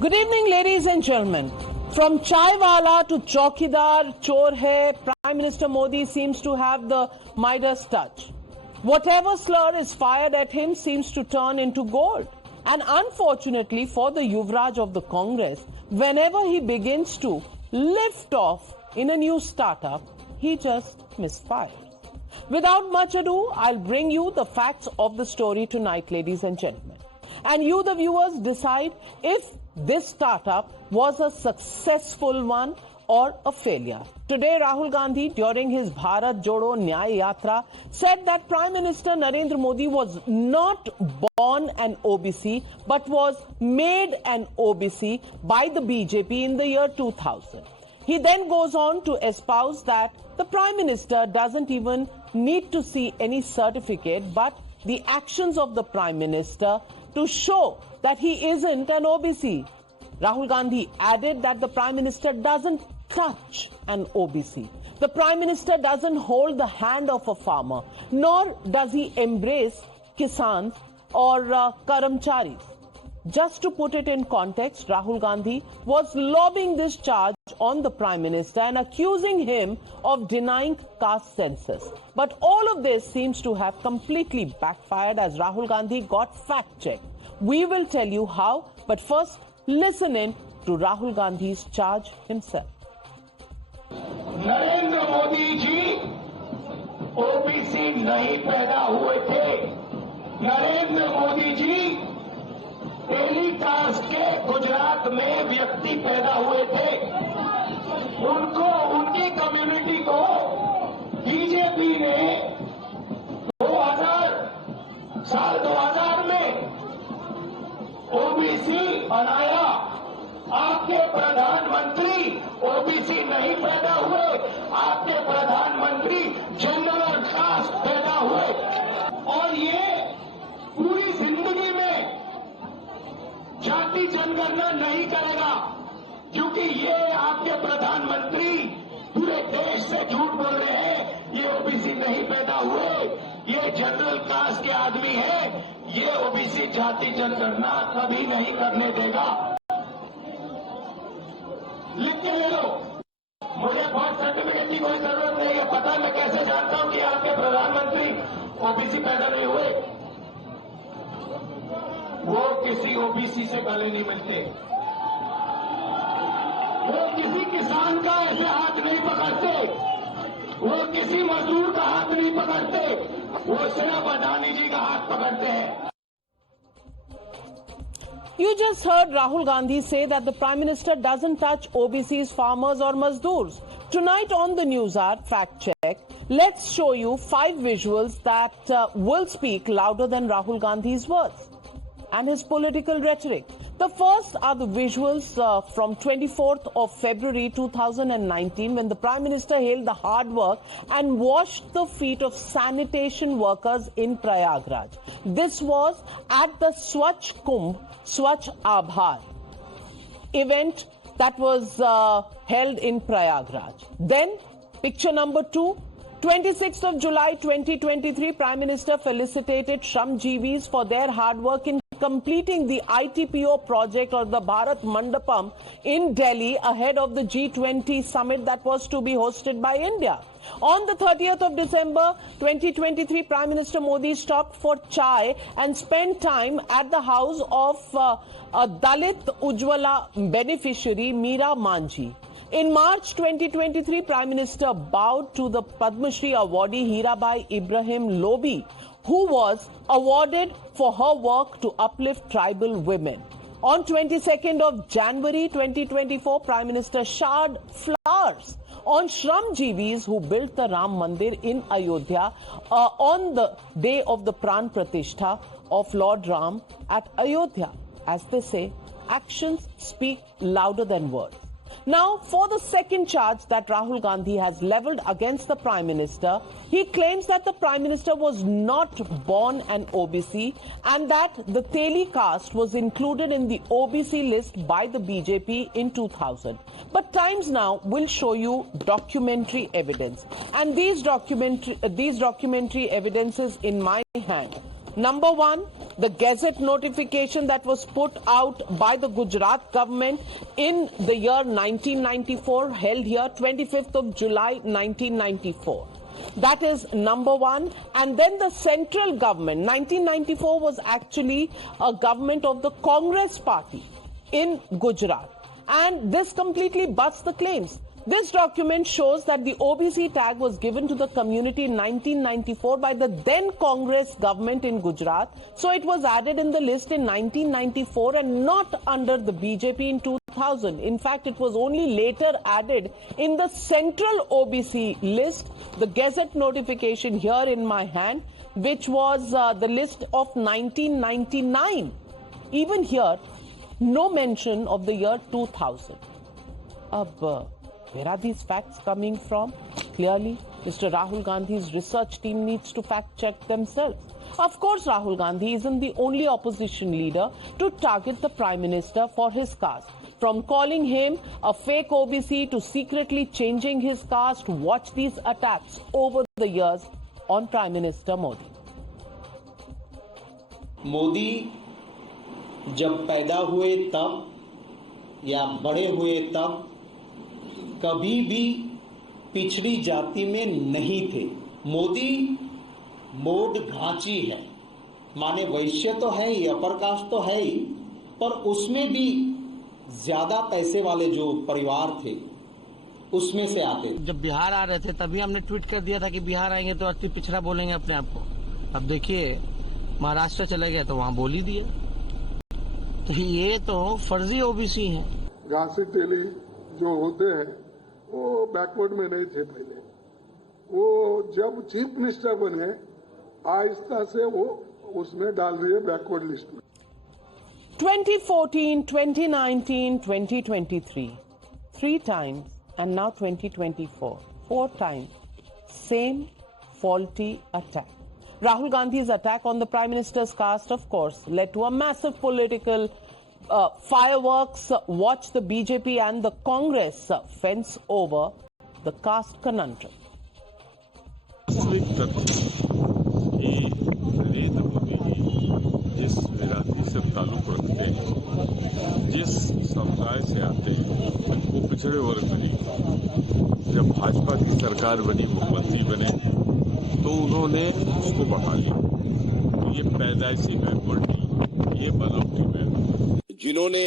Good evening, ladies and gentlemen. From Chaiwala to Chaukidar, Chor Hai, Prime Minister Modi seems to have the Midas touch. Whatever slur is fired at him seems to turn into gold. And unfortunately for the Yuvraj of the Congress, whenever he begins to lift off in a new startup, he just misfires. Without much ado, I'll bring you the facts of the story tonight, ladies and gentlemen. And you, the viewers, decide if this startup was a successful one or a failure. Today, Rahul Gandhi, during his Bharat Jodo Nyay Yatra, said that Prime Minister Narendra Modi was not born an OBC, but was made an OBC by the BJP in the year 2000. He then goes on to espouse that the Prime Minister doesn't even need to see any certificate, but the actions of the Prime Minister to show that he isn't an OBC. Rahul Gandhi added that the Prime Minister doesn't touch an OBC. The Prime Minister doesn't hold the hand of a farmer, nor does he embrace Kisans or Karamcharis. Just to put it in context, Rahul Gandhi was lobbing this charge on the Prime Minister and accusing him of denying caste census. But all of this seems to have completely backfired as Rahul Gandhi got fact-checked. We will tell you how, but first, listen in to Rahul Gandhi's charge himself. Narendra Modi ji OBC नहीं पैदा हुए थे। Narendra Modi ji Teli caste के गुजरात में व्यक्ति पैदा हुए थे। उनको, उनकी कम्युनिटी को बीजेपी ने 2000 में ओबीसी बनाया। आपके प्रधानमंत्री ओबीसी नहीं पैदा हुए, आपके प्रधानमंत्री जनरल कास्ट पैदा हुए। और ये पूरी जिंदगी में जाति जनगणना नहीं करेगा, क्योंकि ये आपके प्रधानमंत्री पूरे देश से झूठ बोल रहे हैं। ये ओबीसी नहीं पैदा हुए, ये जनरल कास्ट के आदमी है। ये ओबीसी जाति जनगणना कभी नहीं करने देगा। लिख के ले लो, मुझे बर्थ सर्टिफिकेट की कोई जरूरत नहीं है। पता मैं कैसे जानता हूं कि आपके प्रधानमंत्री ओबीसी पैदा नहीं हुए? वो किसी ओबीसी से गले नहीं मिलते, वो किसी किसान का ऐसे हाथ नहीं पकड़ते, वो किसी मजदूर का हाथ नहीं पकड़ते, वो सिर्फ अडानी जी का हाथ पकड़ते हैं। You just heard Rahul Gandhi say that the Prime Minister doesn't touch OBCs, farmers or Mazdoors. Tonight on the NewsHour Fact Check, let's show you 5 visuals that will speak louder than Rahul Gandhi's words and his political rhetoric. The first are the visuals from 24th of February 2019 when the Prime Minister hailed the hard work and washed the feet of sanitation workers in Prayagraj. This was at the Swachh Kumbh, Swachh Abhar event that was held in Prayagraj. Then, picture number 2, 26th of July 2023, Prime Minister felicitated Shramjeevis for their hard work in completing the ITPO project or the Bharat Mandapam in Delhi ahead of the G20 summit that was to be hosted by India. On the 30th of December 2023, Prime Minister Modi stopped for chai and spent time at the house of a Dalit Ujjwala beneficiary, Meera Manji. In March 2023, Prime Minister bowed to the Padma Shri awardee Hirabai Ibrahim Lobi, who was awarded for her work to uplift tribal women. On 22nd of January 2024, Prime Minister showered flowers on Shramjeevis who built the Ram Mandir in Ayodhya on the day of the Pran Pratishtha of Lord Ram at Ayodhya. As they say, actions speak louder than words. Now, for the second charge that Rahul Gandhi has levelled against the Prime Minister, he claims that the Prime Minister was not born an OBC and that the Teli caste was included in the OBC list by the BJP in 2000. But Times Now will show you documentary evidence. And these documentary evidences in my hand Number one, the Gazette notification that was put out by the Gujarat government in the year 1994, held here 25th of July 1994. That is number one. And then the central government, 1994 was actually a government of the Congress party in Gujarat. And this completely busts the claims. This document shows that the OBC tag was given to the community in 1994 by the then Congress government in Gujarat. So it was added in the list in 1994 and not under the BJP in 2000. In fact, it was only later added in the central OBC list, the Gazette notification here in my hand, which was the list of 1999. Even here, no mention of the year 2000. Where are these facts coming from? Clearly, Mr. Rahul Gandhi's research team needs to fact check themselves. Of course, Rahul Gandhi isn't the only opposition leader to target the Prime Minister for his caste. From calling him a fake OBC to secretly changing his caste, watch these attacks over the years on Prime Minister Modi. Modi जब पैदा हुए तब या बड़े हुए तब कभी भी पिछड़ी जाति में नहीं थे। मोदी मोड घांची है, माने वैश्य तो है ही, अपर कास्ट तो है ही, पर उसमें भी ज्यादा पैसे वाले जो परिवार थे उसमें से आते। जब बिहार आ रहे थे तभी हमने ट्वीट कर दिया था कि बिहार आएंगे तो अति पिछड़ा बोलेंगे अपने आप को। अब देखिए महाराष्ट्र चले गए तो वहां बोल ही दिए। तो ये तो फर्जी ओबीसी हैं। घासी तेली जो होते हैं वो बैकवर्ड में नहीं थे पहले। वो जब चीफ मिनिस्टर बने आहिस्ता से वो उसमें डाल दिए बैकवर्ड लिस्ट में। 2014, 2019, 2023, 3 times, and now 2024, 4 times, same faulty attack. Rahul Gandhi's attack on the Prime Minister's caste, of course, led to a massive political fireworks. Watch the BJP and the Congress fence over the caste conundrum. Narendra Modi जी जिस बिरादरी से ताल्लुक रखते हैं, जिस समुदाय से आते हैं, वो पिछड़े वर्ग बनी। जब भाजपा की सरकार बनी, मुख्यमंत्री बने, तो उन्होंने उसको बढ़ा लिया। तो ये पैदाइशी बैकवर्ड नहीं, ये बनावटी बैकवर्ड। जिन्होंने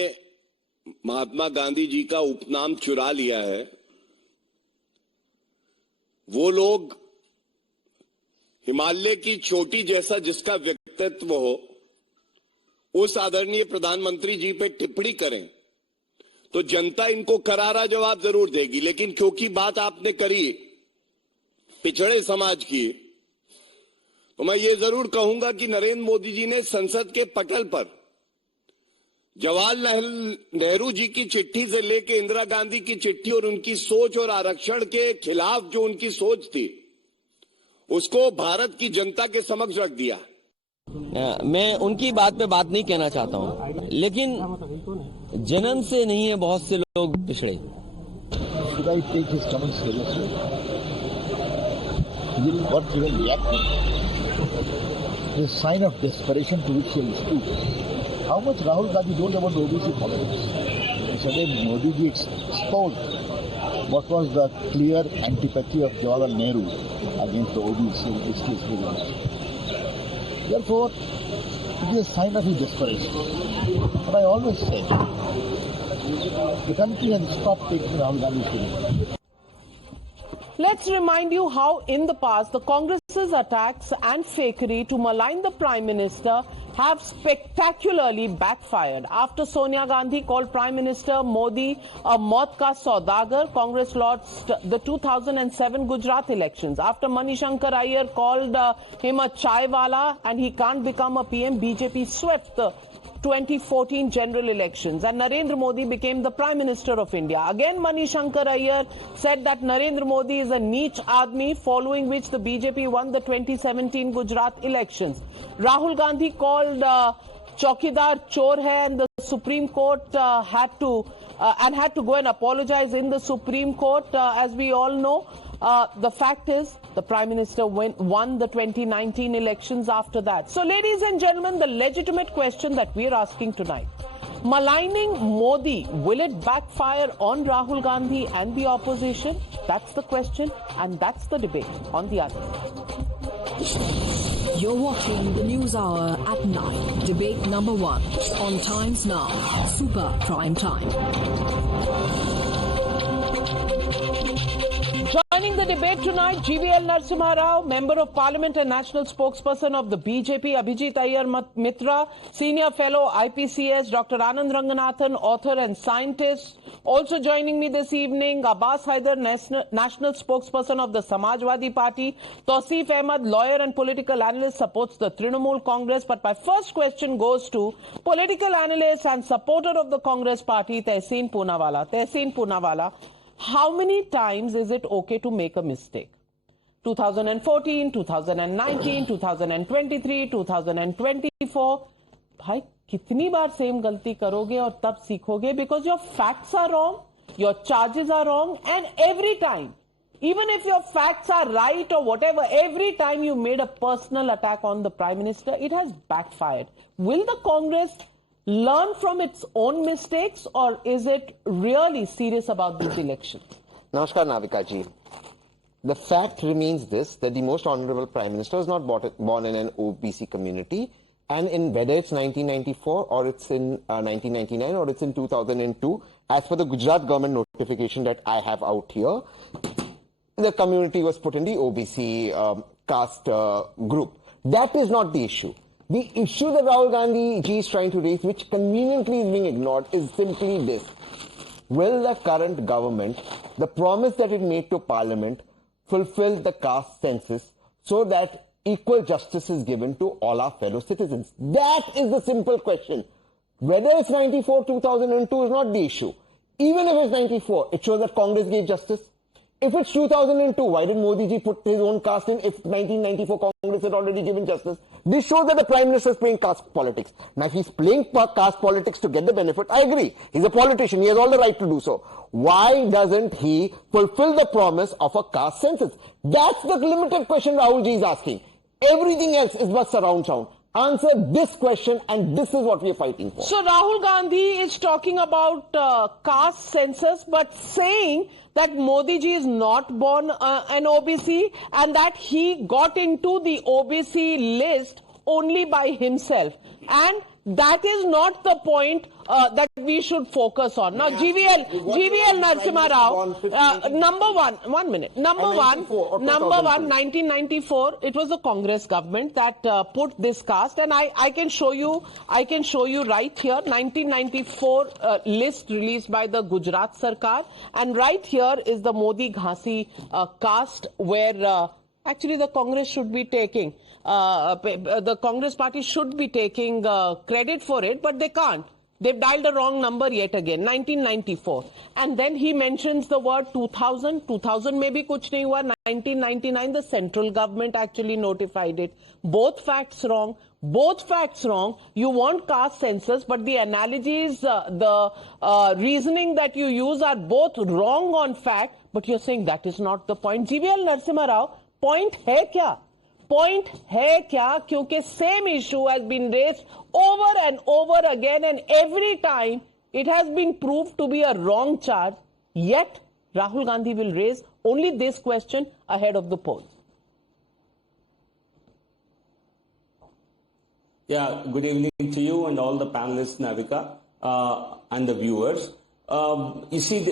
महात्मा गांधी जी का उपनाम चुरा लिया है, वो लोग हिमालय की चोटी जैसा जिसका व्यक्तित्व हो, उस आदरणीय प्रधानमंत्री जी पे टिप्पणी करें तो जनता इनको करारा जवाब जरूर देगी। लेकिन क्योंकि बात आपने करी पिछड़े समाज की, तो मैं ये जरूर कहूंगा कि नरेंद्र मोदी जी ने संसद के पटल पर जवाहरलाल नेहरू जी की चिट्ठी से लेकर इंदिरा गांधी की चिट्ठी और उनकी सोच और आरक्षण के खिलाफ जो उनकी सोच थी, उसको भारत की जनता के समक्ष रख दिया। मैं उनकी बात पे बात नहीं कहना चाहता हूं, लेकिन जन्म से नहीं है बहुत से लोग पिछड़े। Should I take his comments seriously? What he will react to? The sign of desperation to which he will stoop. How much Rahul Gandhi knows about OBC politics? Yesterday Modi ji exposed what was the clear antipathy of Jawaharlal Nehru against the OBC in his case. Therefore, it is a sign of his desperation. But I always say, the country has stopped taking Rahul Gandhi seriously. Let's remind you how in the past the Congress's attacks and fakery to malign the Prime Minister have spectacularly backfired. After Sonia Gandhi called Prime Minister Modi a maut ka saudagar, Congress lost the 2007 Gujarat elections. After Manishankar Iyer called him a chai wala and he can't become a PM, BJP swept the 2014 general elections and Narendra Modi became the Prime Minister of India. Again, Manishankar Iyer said that Narendra Modi is a neech admi, following which the BJP won the 2017 Gujarat elections. Rahul Gandhi called Chaukidar chor hai, and the Supreme Court had to go and apologize in the Supreme Court, as we all know. The fact is, the Prime Minister won the 2019 elections after that. So, ladies and gentlemen, the legitimate question that we are asking tonight, maligning Modi, will it backfire on Rahul Gandhi and the opposition? That's the question, and that's the debate on the other side. You're watching the News Hour at 9. Debate number 1 on Times Now, Super Prime Time. Joining the debate tonight, GVL Narasimha Rao, Member of Parliament and National Spokesperson of the BJP, Abhijit Iyer Mitra, Senior Fellow IPCS, Dr. Anand Ranganathan, author and scientist. Also joining me this evening, Abbas Haider, National Spokesperson of the Samajwadi Party. Touseef Ahmed, lawyer and political analyst, supports the Trinamool Congress. But my first question goes to political analyst and supporter of the Congress Party, Tehseen Poonawala. Tehseen Poonawala, how many times is it okay to make a mistake? 2014, 2019, 2023, 2024. भाई कितनी बार same गलती करोगे और तब सीखोगे? Because your facts are wrong, your charges are wrong, and every time, even if your facts are right or whatever, every time you made a personal attack on the Prime Minister, it has backfired. Will the Congress learn from its own mistakes, or is it really serious about this election? Namaskar, Navika ji. The fact remains this, that the most honorable Prime Minister was not born in an OBC community, and in whether it's 1994 or it's in 1999 or it's in 2002, as per the Gujarat government notification that I have out here, the community was put in the OBC caste group. That is not the issue. The issue that Rahul Gandhi ji is trying to raise, which conveniently is being ignored, is simply this. Will the current government, the promise that it made to Parliament, fulfill the caste census so that equal justice is given to all our fellow citizens? That is the simple question. Whether it's 94, 2002 is not the issue. Even if it's 94, it shows that Congress gave justice. If it's 2002, why did Modi ji put his own caste in if 1994 Congress had already given justice? This shows that the Prime Minister is playing caste politics. Now, if he's playing caste politics to get the benefit, I agree. He's a politician. He has all the right to do so. Why doesn't he fulfill the promise of a caste census? That's the limited question Rahul ji is asking. Everything else is but surround sound. Answer this question, and this is what we are fighting for. So Rahul Gandhi is talking about caste census, but saying that Modi ji is not born an OBC and that he got into the OBC list only by himself. And that is not the point that we should focus on. Now, GVL Narasimha Rao, number one, 1 minute. Number one, 1994, it was the Congress government that put this caste, and I can show you right here, 1994 list released by the Gujarat Sarkar, and right here is the Modi Ghasi caste, where actually the Congress should be taking. The Congress party should be taking credit for it, but they can't. They've dialed a wrong number yet again, 1994. And then he mentions the word 2000. 2000 maybe kuch nahi hua. 1999, the central government actually notified it. Both facts wrong. Both facts wrong. You want caste census, but the analogies, the reasoning that you use are both wrong on fact, but you're saying that is not the point. GVL Narasimha Rao, point hai kya? Point hai kya? Kyunki same issue has been raised over and over again, and every time it has been proved to be a wrong charge. Yet Rahul Gandhi will raise only this question ahead of the polls. Yeah, good evening to you and all the panelists, Navika, and the viewers. You see,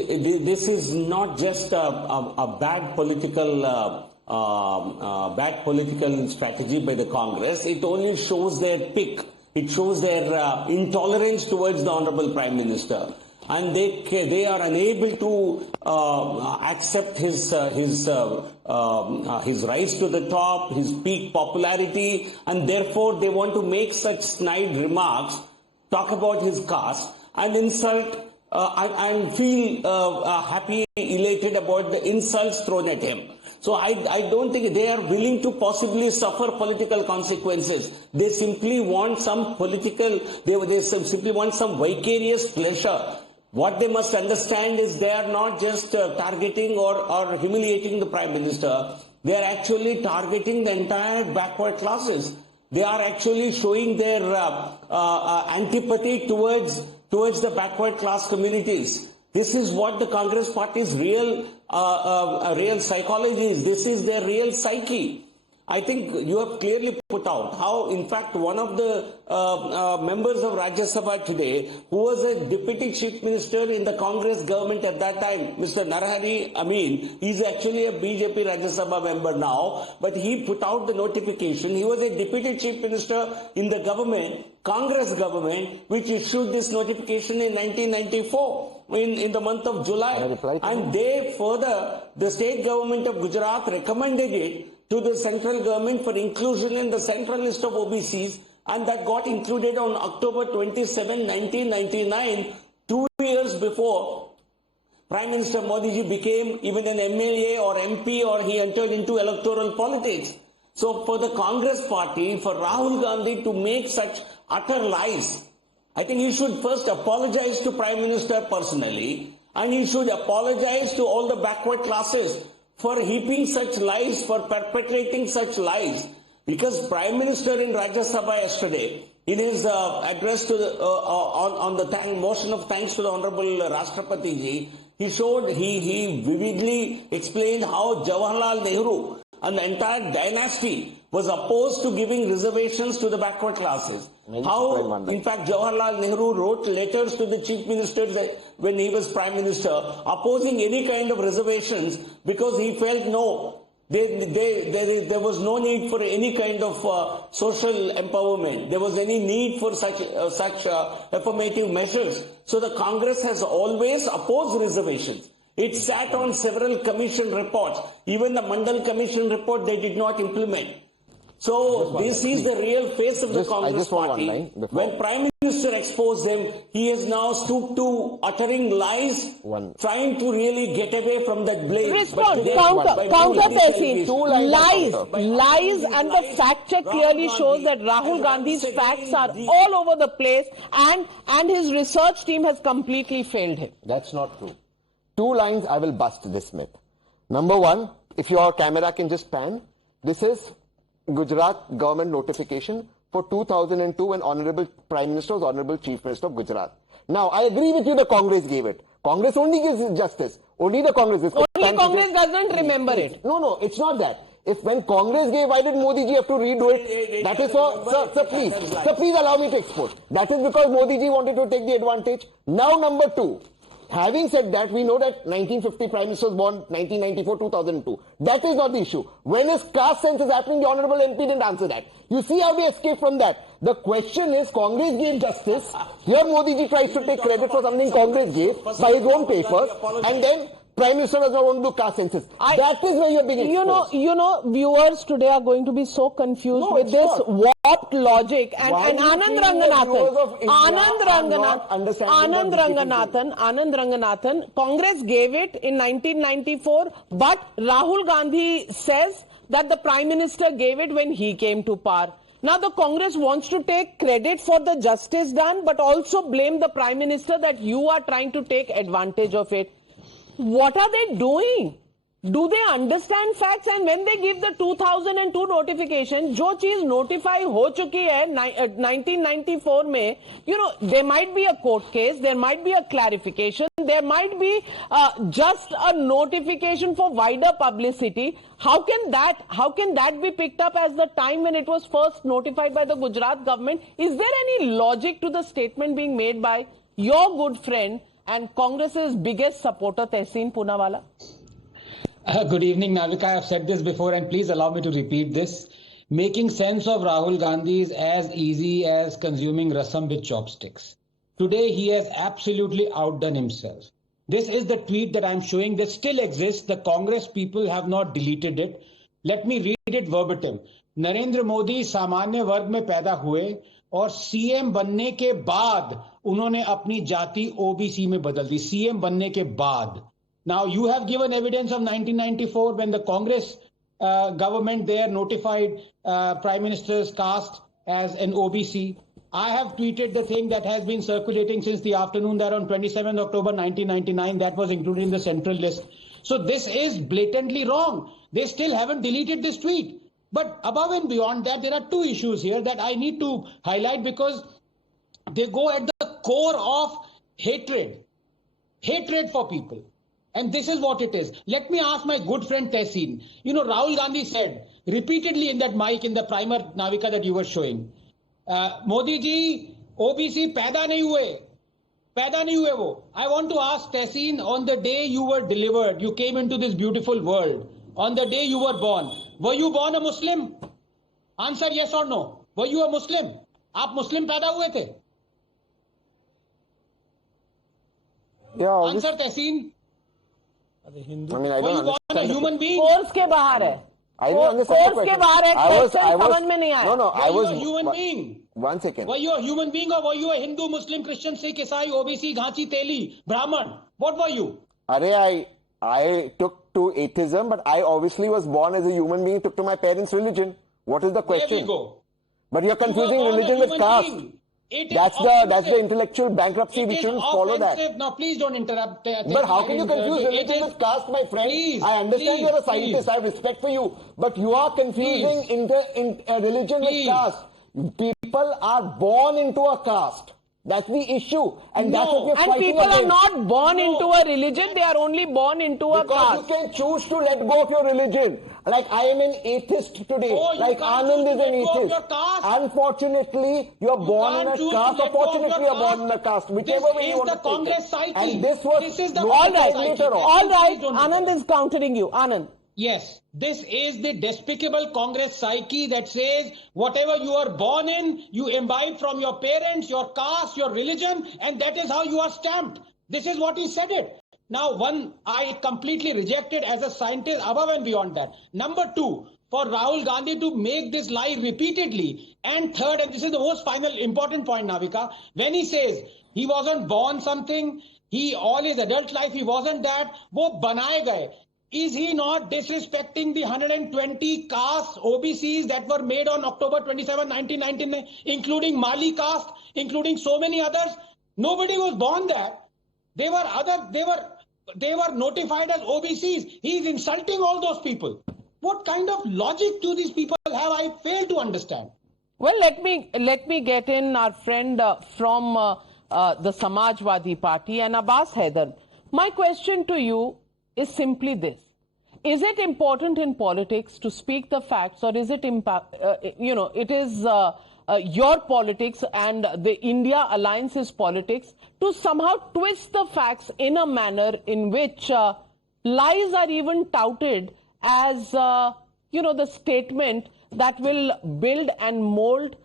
this is not just a bad political strategy by the Congress. It only shows their pick. It shows their intolerance towards the Honorable Prime Minister, and they are unable to accept his rise to the top, his peak popularity, and therefore they want to make such snide remarks, talk about his caste, and insult and feel happy, elated about the insults thrown at him. So I don't think they are willing to possibly suffer political consequences. They simply want some political, they simply want some vicarious pleasure What they must understand is they are not just targeting or humiliating the Prime Minister. They are actually targeting the entire backward classes. They are actually showing their antipathy towards the backward class communities. This is what the Congress Party's real psychology is. This is their real psyche. I think you have clearly put out how, in fact, one of the members of Rajya Sabha today, who was a deputy chief minister in the Congress government at that time, Mr. Narahari Amin, he's actually a BJP Rajya Sabha member now, but he put out the notification. He was a deputy chief minister in the government, Congress government, which issued this notification in 1994 in the month of July. And they further, the state government of Gujarat recommended it to the central government for inclusion in the central list of OBCs, and that got included on October 27, 1999, 2 years before Prime Minister Modi ji became even an MLA or MP, or he entered into electoral politics. So for the Congress Party, for Rahul Gandhi to make such utter lies, I think he should first apologize to Prime Minister personally, and he should apologize to all the backward classes for heaping such lies, for perpetrating such lies. Because Prime Minister in Rajya Sabha yesterday, in his address to the, on the motion of thanks to the Honorable Rashtrapati ji, he vividly explained how Jawaharlal Nehru and the entire dynasty was opposed to giving reservations to the backward classes. How, in fact, Jawaharlal Nehru wrote letters to the chief ministers when he was prime minister, opposing any kind of reservations, because he felt there was no need for any kind of social empowerment. There was any need for such affirmative measures. So the Congress has always opposed reservations. It sat on several commission reports. Even the Mandal Commission report they did not implement. So this is the real face of the Congress Party. When Prime Minister exposed them, he has now stooped to uttering lies, trying to really get away from that blame. Respond, counter Tehseen. Lies, and the fact check clearly shows that Rahul Gandhi's facts are all over the place, and his research team has completely failed him. That's not true. 2 lines I will bust this myth. Number 1, if your camera can just pan, this is Gujarat government notification for 2002 when Honorable Prime Minister was Honorable Chief Minister of Gujarat. Now, I agree with you that Congress gave it. Congress only gives justice. Only the Congress. Only Congress doesn't remember it. No, it's not that. If when Congress gave, why did Modi ji have to redo it? That is for, sir, please allow me to export. That is because Modi ji wanted to take the advantage. Now, number 2. Having said that, we know that 1950 Prime Minister was born 1994, 2002. That is not the issue. When is caste census happening? The Honorable MP didn't answer that. You see how they escape from that. The question is, Congress gave justice. Here Modi ji tries to take credit for something Congress gave by his own papers. And then Prime Minister does not want to do caste census. That is where you're being exposed. You know, viewers today are going to be so confused with this warped logic. And Anand Ranganathan, Congress gave it in 1994, but Rahul Gandhi says that the Prime Minister gave it when he came to power. Now the Congress wants to take credit for the justice done, but also blame the Prime Minister that you are trying to take advantage of it. What are they doing? Do they understand facts? And when they give the 2002 notification, जो चीज notify हो चुकी है 1994 में, you know, there might be a court case, there might be a clarification, there might be just a notification for wider publicity. How can that be picked up as the time when it was first notified by the Gujarat government? Is there any logic to the statement being made by your good friend and Congress's biggest supporter, Tehseen Poonawalla? Good evening, Navika. I have said this before and please allow me to repeat this. Making sense of Rahul Gandhi is as easy as consuming rasam with chopsticks. Today, he has absolutely outdone himself. This is the tweet that I'm showing that still exists. The Congress people have not deleted it. Let me read it verbatim. Narendra Modi सामान्य वर्ग में पैदा हुए और CM बनने के बाद उन्होंने अपनी जाति ओबीसी में बदल दी. सीएम बनने के बाद. Now, you have given evidence of 1994 when the Congress government there notified Prime Minister's caste as an OBC. I have tweeted the thing that has been circulating since the afternoon that on 27th October 1999, that was included in the central list. So this is blatantly wrong. They still haven't deleted this tweet. But above and beyond that, there are two issues here that I need to highlight because they go at the core of hatred for people. And this is what it is. Let me ask my good friend Tehseen. You know, Rahul Gandhi said repeatedly in that mic in the primer, Navika, that you were showing, Modi ji, OBC पैदा नहीं हुए वो. I want to ask Tehseen, on the day you were delivered, you came into this beautiful world. On the day you were you born a Muslim? Answer yes or no. Were you a Muslim? आप मुस्लिम पैदा हुए थे? Yeah. Answer Tehseen. I mean, I don't understand. A human being? Course के बाहर है. I don't understand the course के question. बाहर है. I was समझ में नहीं आया. No, I Were was you a human being? One second. Were you a human being or were you a Hindu, Muslim, Christian, Sikh, Isai, OBC, Ghanchi, Teli, Brahman? What were you? I took to atheism, but I obviously was born as a human being, took to my parents' religion. What is the question? There we go. But you're confusing religion with caste. That's the intellectual bankruptcy. We shouldn't follow that. Now, please don't interrupt. But how can you confuse religion with caste, my friend? Please, I understand you're a scientist. I have respect for you. But you are confusing religion with caste. People are born into a caste. That's the issue. And that's what we're fighting against. And people are not born into a religion. They are only born into a caste. Because you can choose to let go of your religion. Like I am an atheist today. Like Anand is an atheist. Unfortunately, you're born in a caste. Or fortunately, you're born in a caste. Whichever way you want to take it. Congress psyche. And this was all right. Anand is countering you. Anand. Yes, this is the despicable Congress psyche that says whatever you are born in, you imbibe from your parents, your caste, your religion, and that is how you are stamped. This is what he said it. Now, one, I completely reject it as a scientist above and beyond that. Number two, for Rahul Gandhi to make this lie repeatedly. And third, and this is the most final important point, Navika, when he says he wasn't born something, all his adult life, he wasn't that, wo banaye gaye. Is he not disrespecting the 120 castes, OBCs that were made on October 27, 1999, including Mali caste, including so many others? Nobody was born there. They were notified as OBCs. He is insulting all those people. What kind of logic do these people have? I fail to understand. Well, let me get in our friend from the Samajwadi Party and Abbas Haider. My question to you is simply this. Is it important in politics to speak the facts, or is it, it is your politics and the India Alliance's politics to somehow twist the facts in a manner in which lies are even touted as, the statement that will build and mold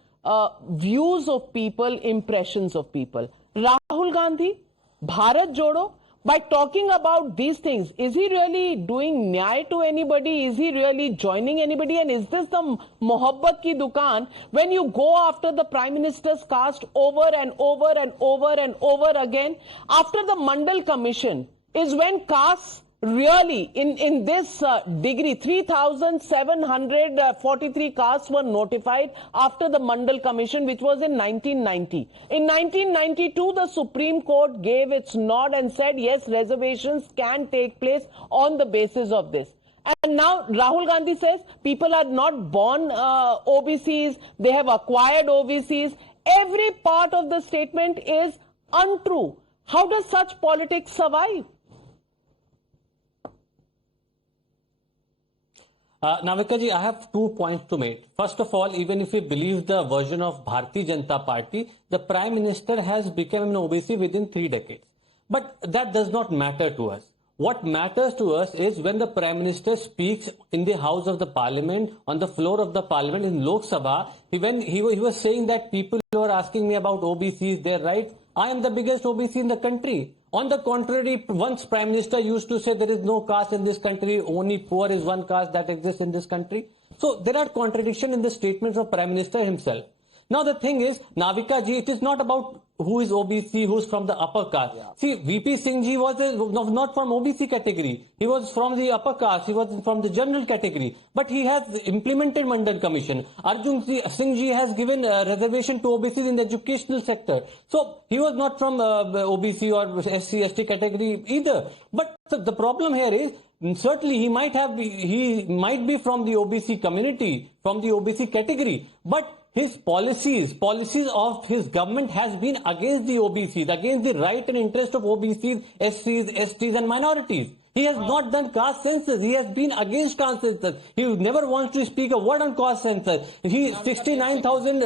views of people, impressions of people? Rahul Gandhi, Bharat Jodo, by talking about these things, is he really doing nyay to anybody? Is he really joining anybody? And is this the mohabbat ki dukaan when you go after the Prime Minister's caste over and over and over and over again? After the Mandal Commission is when castes really, in this degree, 3,743 castes were notified after the Mandal Commission, which was in 1990. In 1992, the Supreme Court gave its nod and said, yes, reservations can take place on the basis of this. And now Rahul Gandhi says people are not born OBCs, they have acquired OBCs. Every part of the statement is untrue. How does such politics survive? Navika ji, I have 2 points to make. First of all, even if we believe the version of Bharatiya Janata Party, the Prime Minister has become an OBC within 3 decades. But that does not matter to us. What matters to us is when the Prime Minister speaks in the House of the Parliament, on the floor of the Parliament in Lok Sabha, when he was saying that people who are asking me about OBCs, their rights, I am the biggest OBC in the country. On the contrary, once Prime Minister used to say there is no caste in this country, only poor is one caste that exists in this country. So there are contradictions in the statements of Prime Minister himself. Now the thing is, Navika ji, it is not about who is OBC, who's from the upper caste. Yeah. See, VP Singh ji was not from OBC category. He was from the upper caste. He was from the general category. But he has implemented Mandan Commission. Arjun Singh ji has given reservation to OBCs in the educational sector. So he was not from OBC or SC, ST category either. But the problem here is, certainly he might be from the OBC community, from the OBC category, but his policies of his government has been against the OBCs, against the right and interest of OBCs, SCs, STs and minorities. He has not done caste census. He has been against caste census. He never wants to speak a word on caste census. 69,000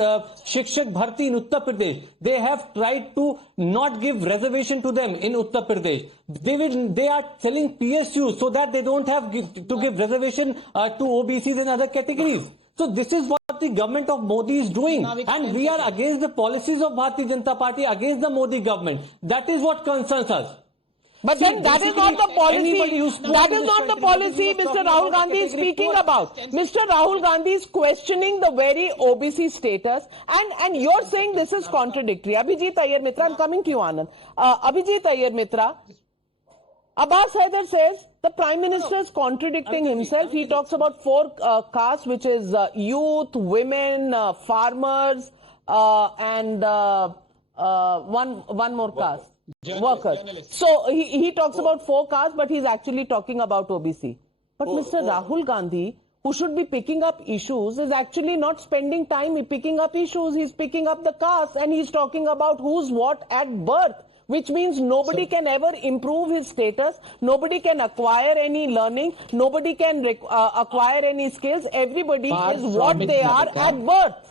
Shikshak Bharti in Uttar Pradesh. They have tried to not give reservation to them in Uttar Pradesh. They are selling PSUs so that they don't have to give reservation to OBCs and other categories. So this is what the government of Modi is doing, and we are against the policies of Bharatiya Janata Party, against the Modi government. That is what concerns us. But then that is not the policy. That is not the policy Mr. Rahul Gandhi is speaking about. Mr. Rahul Gandhi is questioning the very OBC status, and you're saying this is contradictory. Abhijit Iyer Mitra, I'm coming to you, Anand. Abhijit Iyer Mitra, Abbas Haider says the Prime Minister is contradicting himself. He talks about 4 castes, which is youth, women, farmers, and one more caste. Workers. So he talks about 4 castes, but he's actually talking about OBC. But Mr. Rahul Gandhi, who should be picking up issues, is actually not spending time picking up issues. He's picking up the caste, and he's talking about who's what at birth, which means nobody can ever improve his status, nobody can acquire any learning, nobody can acquire any skills. Everybody is what they are at birth.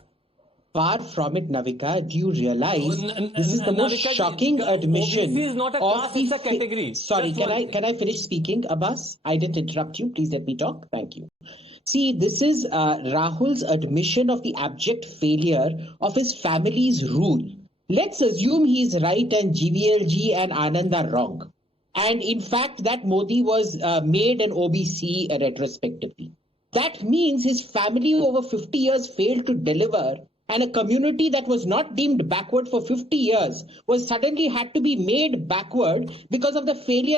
Far from it, Navika. Do you realize this is the most shocking admission OBC is not a of caste, it's a category. Sorry, can I finish speaking, Abbas? I didn't interrupt you. Please let me talk. Thank you. See, this is Rahul's admission of the abject failure of his family's rule. Let's assume he is right and GVLG and Anand are wrong. And in fact, that Modi was made an OBC retrospectively. That means his family over 50 years failed to deliver, and a community that was not deemed backward for 50 years was suddenly had to be made backward because of the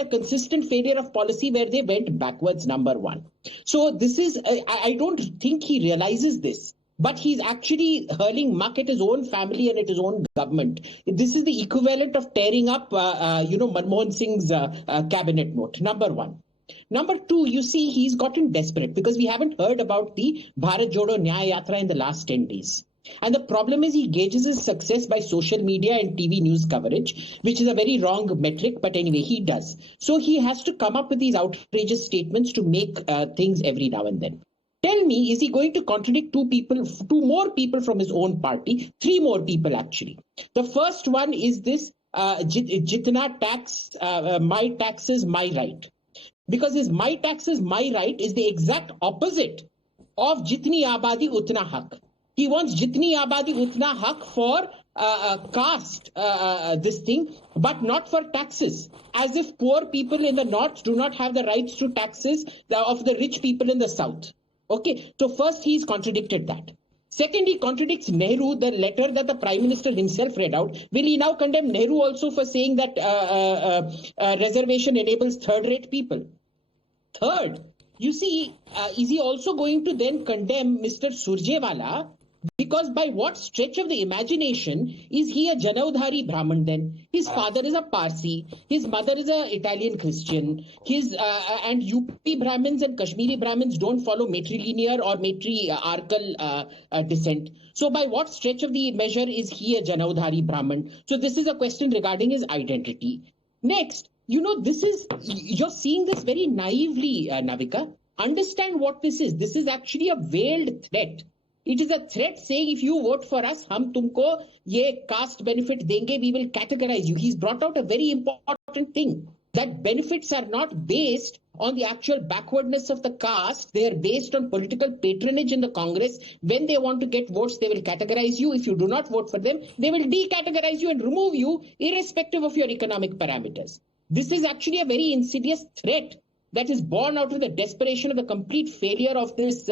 consistent failure of policy where they went backwards, number one. So this is, I don't think he realizes this, but he's actually hurling muck at his own family and at his own government. This is the equivalent of tearing up, Manmohan Singh's cabinet note, number one. Number two, you see, he's gotten desperate because we haven't heard about the Bharat Jodo Nyaya Yatra in the last 10 days. And the problem is he gauges his success by social media and TV news coverage, which is a very wrong metric, but anyway, he does. So he has to come up with these outrageous statements to make things every now and then. Tell me, is he going to contradict two more people from his own party? 3 more people, actually. The first one is this, Jitna tax, my taxes, my right. Because his my taxes, my right is the exact opposite of Jitni Abadi Utna Haq. He wants Jitni Abadi Utna Haq for caste, this thing, but not for taxes. As if poor people in the north do not have the rights to taxes of the rich people in the south. Okay, so first he's contradicted that. Second, he contradicts Nehru, the letter that the Prime Minister himself read out. Will he now condemn Nehru also for saying that reservation enables third-rate people? Third, you see, is he also going to then condemn Mr. Surjewala? Because by what stretch of the imagination is he a Janaudhari Brahmin then? His father is a Parsi, his mother is an Italian Christian, and UP Brahmins and Kashmiri Brahmins don't follow matrilinear or matriarchal descent. So by what stretch of the measure is he a Janaudhari Brahmin? So this is a question regarding his identity. Next, you're seeing this very naively, Navika. Understand what this is. This is actually a veiled threat. It is a threat saying if you vote for us, hum tumko ye caste benefit denge, we will categorize you. He's brought out a very important thing, that benefits are not based on the actual backwardness of the caste. They are based on political patronage in the Congress. When they want to get votes, they will categorize you. If you do not vote for them, they will decategorize you and remove you irrespective of your economic parameters. This is actually a very insidious threat that is born out of the desperation of the complete failure of this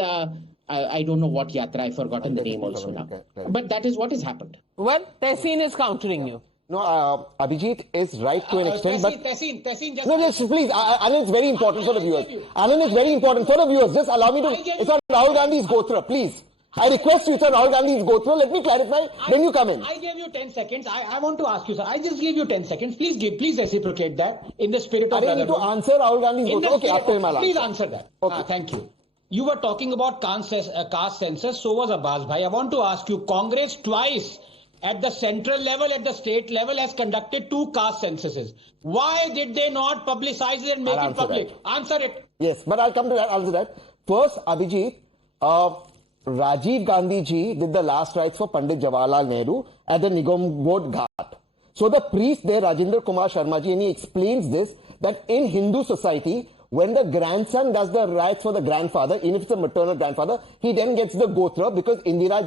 I don't know what yatra, I've forgotten the name also now. But that is what has happened. Well, Tehseen is countering you. No, Abhijit is right to an extent, but... Tehseen, just... No, yes, please, Anand, it's very important for the viewers. Anand, it's very important for the viewers. Just allow me to... It's on Rahul Gandhi's Gotra, please. I request you, sir, Rahul Gandhi's Gotra. Let me clarify, then you come in. I gave you 10 seconds. I want to ask you, sir. I just gave you 10 seconds. Please reciprocate that in the spirit of... I need to answer Rahul Gandhi's Gotra. Okay, after him I'll answer. Please answer that. Okay. Thank you. You were talking about caste census, so was Abbas Bhai. I want to ask you, Congress twice at the central level, at the state level, has conducted 2 caste censuses. Why did they not publicize it and make it public? Answer it. Yes, but I'll come to that, answer that. First, Abhijit, Rajiv Gandhi ji did the last rites for Pandit Jawaharlal Nehru at the Nigam Ghat. So the priest there, Rajendra Kumar Sharma ji, and he explains this, that in Hindu society, when the grandson does the rites for the grandfather, even if it's a maternal grandfather, he then gets the Gotra because Indira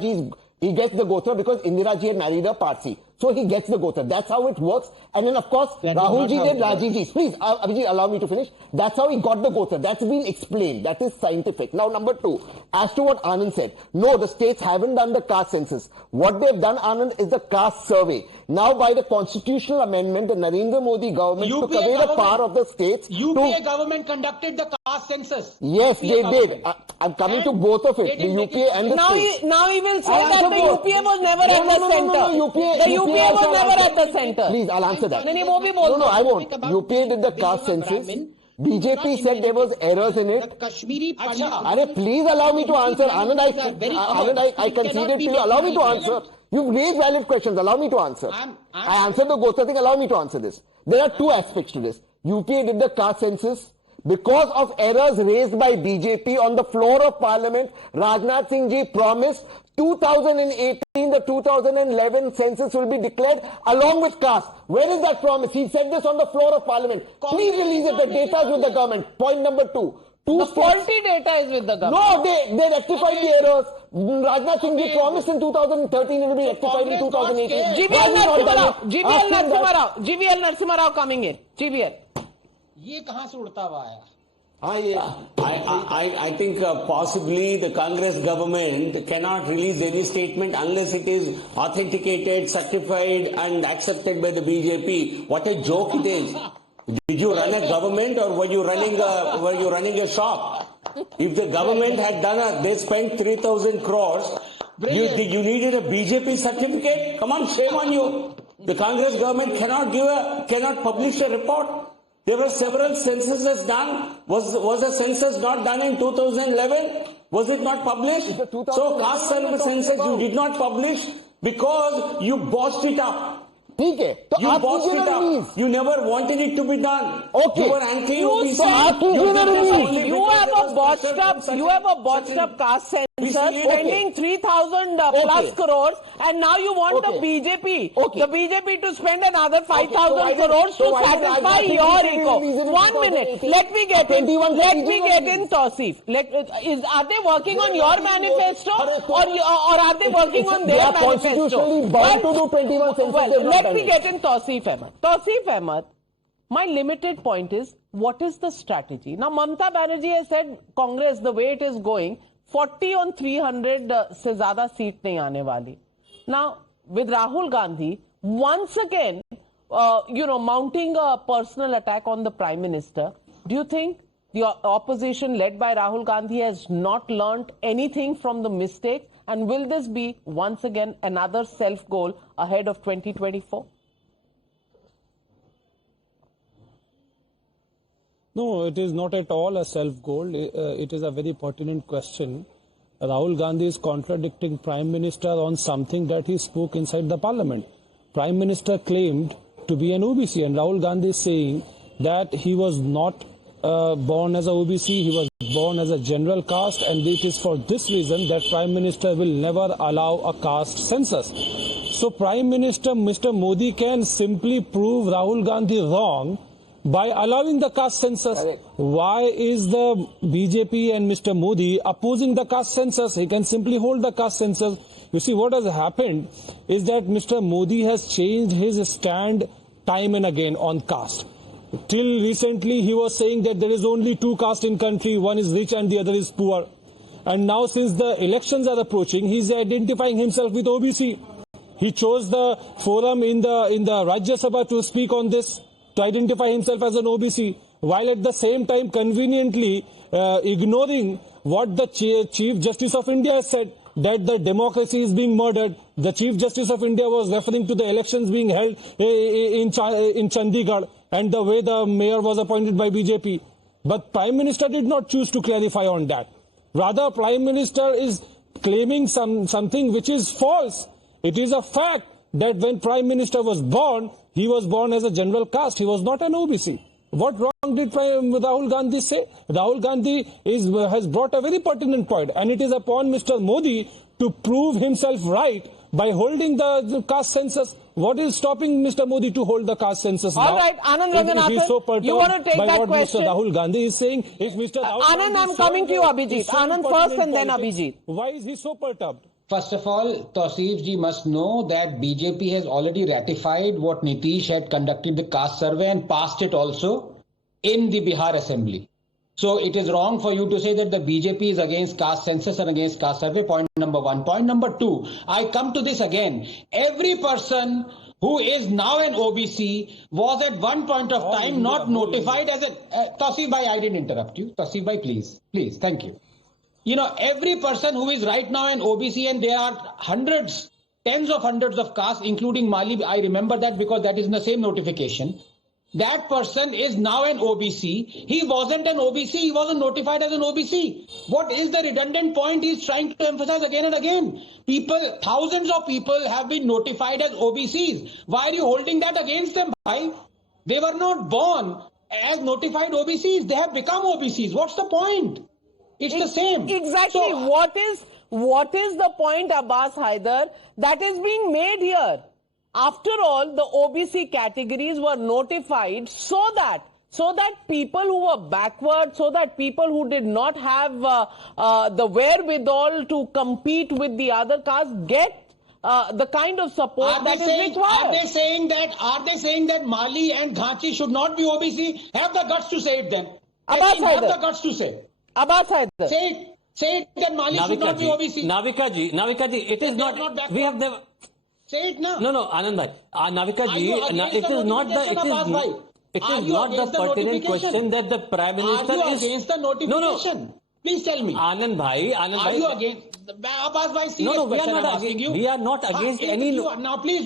ji had married a Parsi. So he gets the Gotra. That's how it works. And then, of course, Rahul ji did Rajiv ji. Please, Abhijit, allow me to finish. That's how he got the Gotra. That's been explained. That is scientific. Now, number 2, as to what Anand said, no, the states haven't done the caste census. What they've done, Anand, is the caste survey. Now, by the constitutional amendment, the Narendra Modi government took away the power of the states. UPA government conducted the caste census. Yes, they did. I'm coming to both of it, the UPA and the states. Now he will say that the UPA was never at the center. The UPA was never at the center. Please, I'll answer that. No, I won't. UPA did the caste census. BJP said there was errors in it. Please allow me to answer. Anand, I conceded to you. Allow me to answer. You've raised valid questions. Allow me to answer. I answered the Gotra thing. Allow me to answer this. There are 2 aspects to this. UPA did the caste census. Because of errors raised by BJP on the floor of Parliament, Rajnath Singh ji promised 2018, the 2011 census will be declared along with caste. Where is that promise? He said this on the floor of Parliament. Please release it. The data is with the government. Point number 2. The faulty data is with the government. No, they rectified the errors. Rajnath Singh ji promised in 2013 it will be rectified in 2018. GVL Narasimha Rao coming in. GVL. ये कहां से उड़ता हुआ आया? I think possibly the Congress government cannot release any statement unless it is authenticated, certified and accepted by the BJP. What a joke it is. Did you run a government or were you running a shop? If the government had they spent 3,000 crores, you needed a BJP certificate? Come on, shame on you. The Congress government cannot publish a report. There were several censuses done. Was a census not done in 2011? Was it not published? So caste census you did not publish because you bossed it up. You bossed it up. You never wanted it to be done. Okay. You were anti-OBC. You have a botched up caste census spending 3,000 plus crores, and now you want the BJP to spend another 5,000 crores to satisfy your ego. 1 minute. Let me get in Touseef. Are they working on your manifesto or are they working on their manifesto? Let me get in Touseef Ahmed. Touseef Ahmed, my limited point is, what is the strategy? Now, Mamata Banerjee has said, Congress, the way it is going, 40 on 300 se zyada seat nahi aane wali. Now, with Rahul Gandhi, once again, mounting a personal attack on the Prime Minister, do you think the opposition led by Rahul Gandhi has not learnt anything from the mistake? And will this be, once again, another self-goal ahead of 2024? No, it is not at all a self-goal. It is a very pertinent question. Rahul Gandhi is contradicting Prime Minister on something that he spoke inside the Parliament. Prime Minister claimed to be an OBC, and Rahul Gandhi is saying that he was not born as a OBC, he was born as a general caste, and it is for this reason that Prime Minister will never allow a caste census. So Prime Minister Mr. Modi can simply prove Rahul Gandhi wrong by allowing the caste census. Why is the BJP and Mr. Modi opposing the caste census? He can simply hold the caste census. You see, what has happened is that Mr. Modi has changed his stand time and again on caste. Till recently, he was saying that there is only 2 castes in country, one is rich and the other is poor. And now since the elections are approaching, he's identifying himself with OBC. He chose the forum in the Rajya Sabha to speak on this, to identify himself as an OBC, while at the same time conveniently ignoring what the Chief Justice of India has said, that the democracy is being murdered. The Chief Justice of India was referring to the elections being held in Chandigarh and the way the mayor was appointed by BJP. But Prime Minister did not choose to clarify on that. Rather, Prime Minister is claiming something which is false. It is a fact that when Prime Minister was born, he was born as a general caste. He was not an OBC. What wrong did Rahul Gandhi say? Rahul Gandhi has brought a very pertinent point, and it is upon Mr. Modi to prove himself right by holding the caste census. What is stopping Mr. Modi to hold the caste census now? All right, Anand Ranganathan, you want to take that question? Mr. Rahul Gandhi is saying, if Mr. Anand, I'm coming to you, Abhijit. Anand first and then Abhijit. Why is he so perturbed? First of all, Touseef ji must know that BJP has already ratified what Nitish had conducted the caste survey and passed it also in the Bihar Assembly. So it is wrong for you to say that the BJP is against caste census and against caste survey. Point number one. Point number two, I come to this again. Every person who is now an OBC was at one point of time not notified as a... Touseef bhai, I didn't interrupt you. Touseef bhai, please. Please, thank you. You know, every person who is right now an OBC, and there are hundreds, tens of hundreds of castes, including Mali, I remember that because that is in the same notification. That person is now an OBC. He wasn't an OBC. He wasn't notified as an OBC. What is the redundant point he's trying to emphasize again and again? People, thousands of people have been notified as OBCs. Why are you holding that against them, bhai? They were not born as notified OBCs. They have become OBCs. What's the point? It's the same. Exactly. So, what is the point, Abbas Haider, that is being made here? After all, the OBC categories were notified so that people who were backward, so that people who did not have the wherewithal to compete with the other castes get the kind of support that is required. Are they saying that Mali and Ghanchi should not be OBC? Have the guts to say it then. Abbas Haider. Have the guts to say. Abbas Haider. Say it that Mali should not be OBC. Navika ji, it is not. We have never. Say it now. No, Anand bhai. Navika ji, it is not the pertinent question that the Prime Minister is. Are you against the notification? No. Please tell me. Anand bhai. Are you against? Abbas bhai, serious question I'm asking you. We are not against any. Now please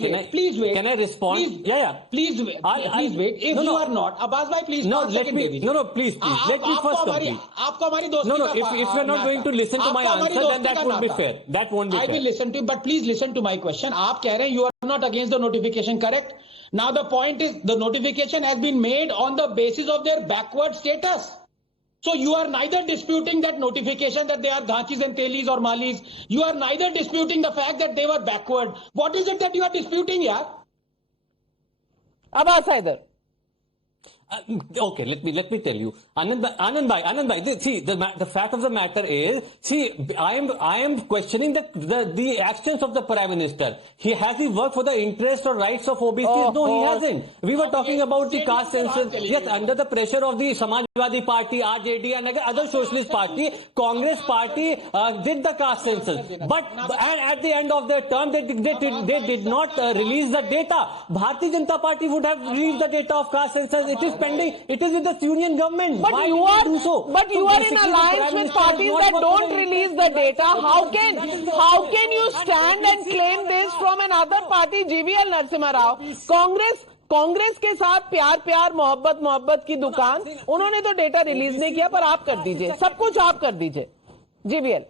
wait. Can I respond? Yeah. Please wait. If you are not, Abbas bhai, please. No, let me. No, please. Let me first complete. No. If you are not going to listen to my answer, then that won't be fair. That won't be fair. I will listen to you, but please listen to my question. आप कह रहे हैं you are not against the notification, correct? Now the point is the notification has been made on the basis of their backward status. So you are neither disputing that notification that they are Ghanchis and Telis or Malis. You are neither disputing the fact that they were backward. What is it that you are disputing, yaar? Abbas Haider. Okay, let me tell you, Anand bhai. See, the fact of the matter is, I am questioning the actions of the Prime Minister. Has he worked for the interest or rights of OBCs? No, he hasn't. We were talking about the caste census. Yes, under the pressure of the Samajwadi Party, RJD, and other socialist party, Congress Party did the caste census. But at the end of their term, they did not release the data. Bharatiya Janata Party would have released the data of caste census. It is pending. It is with the union government. But you are in alliance with parties that don't release the data. How can you stand and claim this from another party, GVL Narasimha Rao? Congress के साथ प्यार मोहब्बत की दुकान, उन्होंने तो data release नहीं किया, पर आप कर दीजिए, सब कुछ आप कर दीजिए. GVL.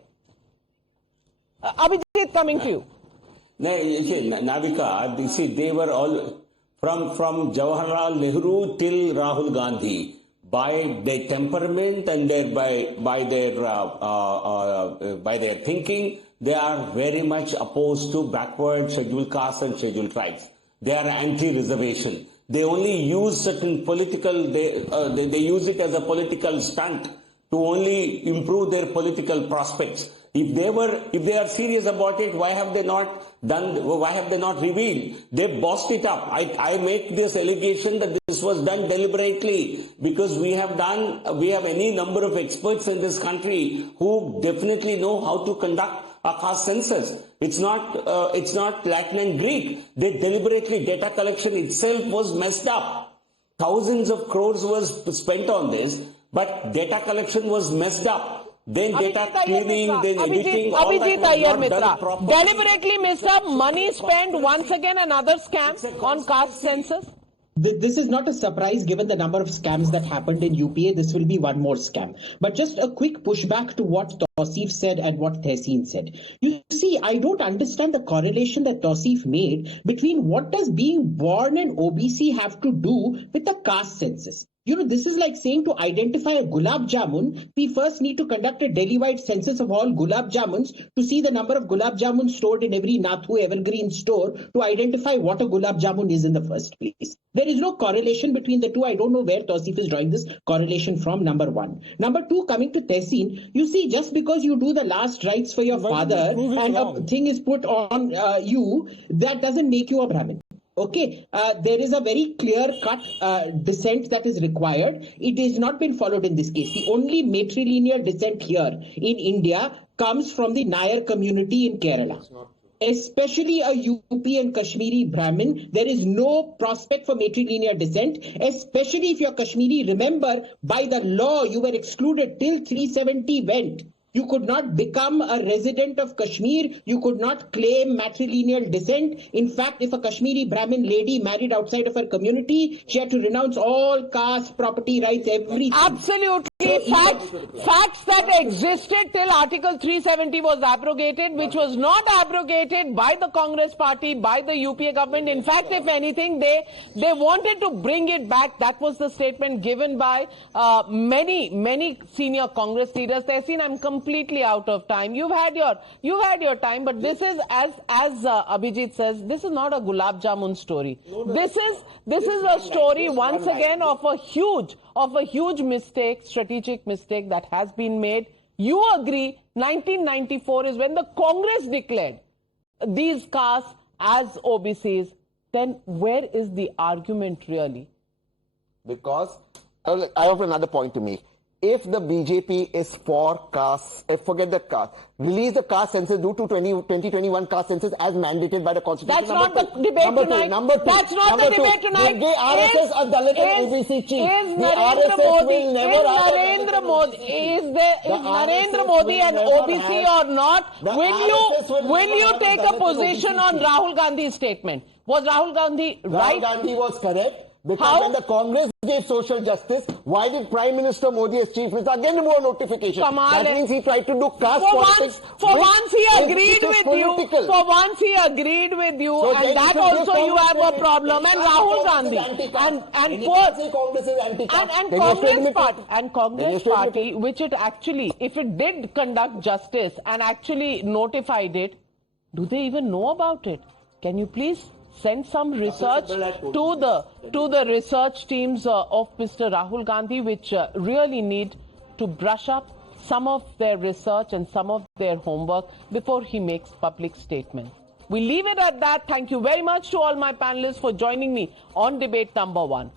Abhijit, coming to you. Navika, you see, they were all from Jawaharlal Nehru till Rahul Gandhi, by their temperament and by their thinking, they are very much opposed to backward scheduled castes and scheduled tribes. They are anti-reservation. They only use certain political, they use it as a political stunt to only improve their political prospects. If they are serious about it, why have they not done? Why have they not revealed? They bossed it up. I make this allegation that this was done deliberately because we have any number of experts in this country who definitely know how to conduct a caste census. It's not Latin and Greek. They deliberately, data collection itself was messed up. Thousands of crores was spent on this, but data collection was messed up. Then data cleaning, then editing, all that was not done properly. Deliberately messed up, money spent, once again another scam on caste census. This is not a surprise given the number of scams that happened in UPA. This will be one more scam. But just a quick pushback to what Touseef said and what Tehseen said. You see, I don't understand the correlation that Touseef made between what does being born an OBC have to do with the caste census. You know, this is like saying to identify a gulab jamun, we first need to conduct a Delhi-wide census of all gulab jamuns to see the number of gulab jamuns stored in every Nathu Evergreen store to identify what a gulab jamun is in the first place. There is no correlation between the two. I don't know where Touseef is drawing this correlation from, number one. Number two, coming to Tehseen, you see, just because you do the last rites for your father and a thing is put on you, that doesn't make you a Brahmin. Okay, there is a very clear-cut descent that is required. It has not been followed in this case. The only matrilineal descent here in India comes from the Nair community in Kerala. Especially a UP and Kashmiri Brahmin, there is no prospect for matrilineal descent, especially if you're Kashmiri. Remember, by the law, you were excluded till 370 went. You could not become a resident of Kashmir. You could not claim matrilineal descent. In fact, if a Kashmiri Brahmin lady married outside of her community, she had to renounce all caste, property rights, everything. Absolutely. Facts that existed till Article 370 was abrogated, which was not abrogated by the Congress party, by the UPA government. In fact, if anything, they wanted to bring it back. That was the statement given by many senior Congress leaders. Tehseen, I'm completely out of time. You've had your time, but this is, as Abhijit says, this is not a gulab jamun story. This is a story once again of a huge mistake, strategic mistake that has been made. You agree 1994 is when the Congress declared these castes as OBCs. Then where is the argument really? Because I have another point to make. If the BJP is for caste, forget the caste, release the caste census, do to 2021 caste census as mandated by the Constitution. That's not the debate tonight. That's not the debate tonight. The RSS a Dalit and OBC chief. Is Narendra Modi an OBC or not? Will you take a position on Rahul Gandhi's statement? Was Rahul Gandhi right? Rahul Gandhi was correct. Because when the Congress gave social justice, why did Prime Minister Modi as Chief Minister again remove a notification? That means he tried to do caste politics. For once he agreed with you. For once he agreed with you, so and that also you have a problem. And Rahul Gandhi and Congress party, which it actually, if it did conduct justice and actually notified it, do they even know about it? Can you please send some research to the research teams of Mr. Rahul Gandhi, which really need to brush up some of their research and some of their homework before he makes public statements. We leave it at that. Thank you very much to all my panelists for joining me on debate number 1.